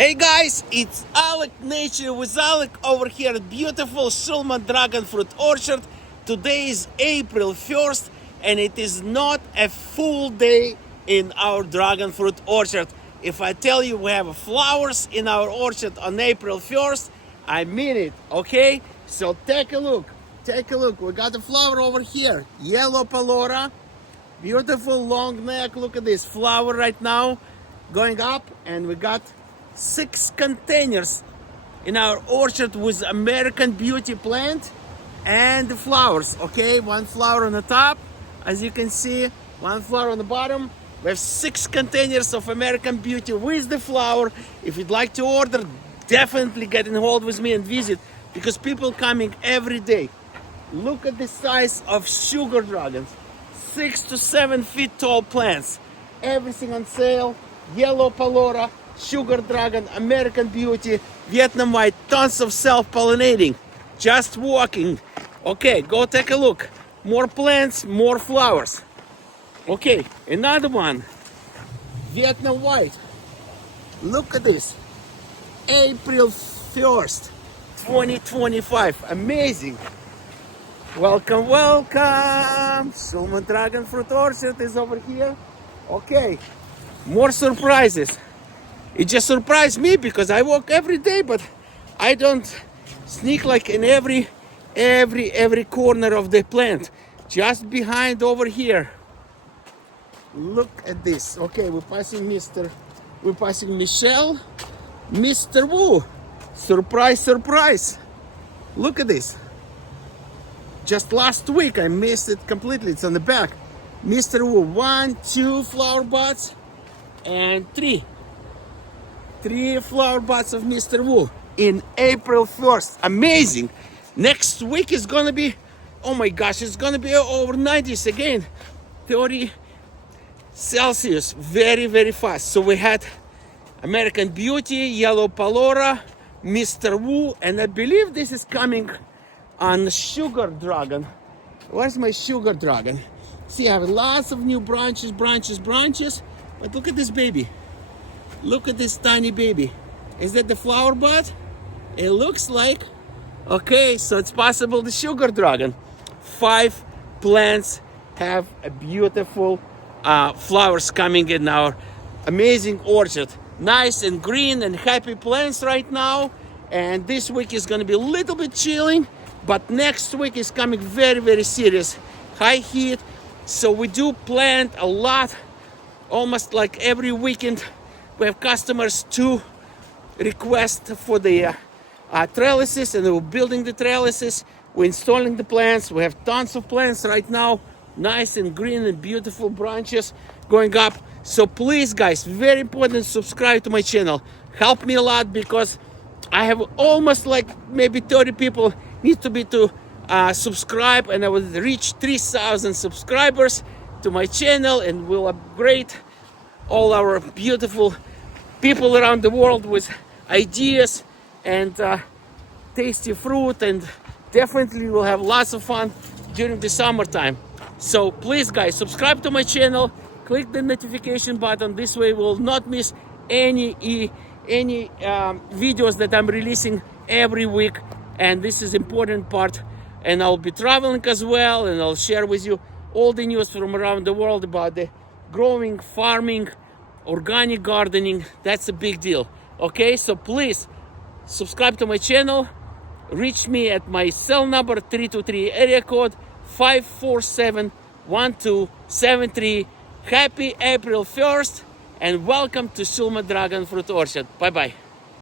Hey guys, it's Alik, NatureWithAlik over here at beautiful Shulman Dragon Fruit Orchard. Today is April 1st and it is not a full day in our dragon fruit orchard. If I tell you we have flowers in our orchard on April 1st, I mean it, okay? So take a look, we got a flower over here, yellow palora, beautiful long neck. Look at this flower right now going up, and we got 6 containers in our orchard with American Beauty plant and the flowers, okay? 1 flower on the top, as you can see, 1 flower on the bottom. We have 6 containers of American Beauty with the flower. If you'd like to order, definitely get in hold with me and visit, because people coming every day. Look at the size of sugar dragons, 6 to 7 feet tall plants. Everything on sale. Yellow palora, sugar dragon, American Beauty, Vietnam white, tons of self-pollinating, just walking. Okay, go take a look. More plants, more flowers. Okay, another one, Vietnam white. Look at this, April 1st, 2025, amazing. Welcome, welcome. Shulman Dragon Fruit Orchard is over here. Okay, more surprises. It just surprised me because I walk every day, but I don't sneak like in every corner of the plant. Just behind over here. Look at this. Okay, we're passing Michelle, Mr. Wu. Surprise, surprise. Look at this. Just last week I missed it completely. It's on the back. Mr. Wu, 1, 2 flower buds and 3 flower buds of Mr. Wu in April 1st. Amazing. Next week is gonna be, oh my gosh, it's gonna be over 90s again, 30 Celsius, very, very fast. So we had American Beauty, yellow palora, Mr. Wu, and I believe this is coming on sugar dragon. Where's my sugar dragon? See, I have lots of new branches, but look at this baby. Look at this tiny baby. Is that the flower bud? It looks like. Okay, so it's possible the sugar dragon. 5 plants have a beautiful flowers coming in our amazing orchard. Nice and green and happy plants right now. And this week is gonna be a little bit chilling, but next week is coming very, very serious. High heat. So we do plant a lot, almost like every weekend. We have customers to request for the trellises, and we're building the trellises. We're installing the plants. We have tons of plants right now, nice and green and beautiful branches going up. So please, guys, very important, subscribe to my channel. Help me a lot, because I have almost like maybe 30 people need to subscribe, and I will reach 3,000 subscribers to my channel, and we'll upgrade all our beautiful people around the world with ideas and tasty fruit, and definitely we'll have lots of fun during the summertime. So please, guys, subscribe to my channel, click the notification button. This way we'll not miss any videos that I'm releasing every week, and this is important part. And I'll be traveling as well, and I'll share with you all the news from around the world about the growing, farming, organic gardening. That's a big deal. Okay, so please subscribe to my channel. Reach me at my cell number 323 area code 547-1273. Happy April 1st, and welcome to Shulman Dragon Fruit Orchard. Bye bye.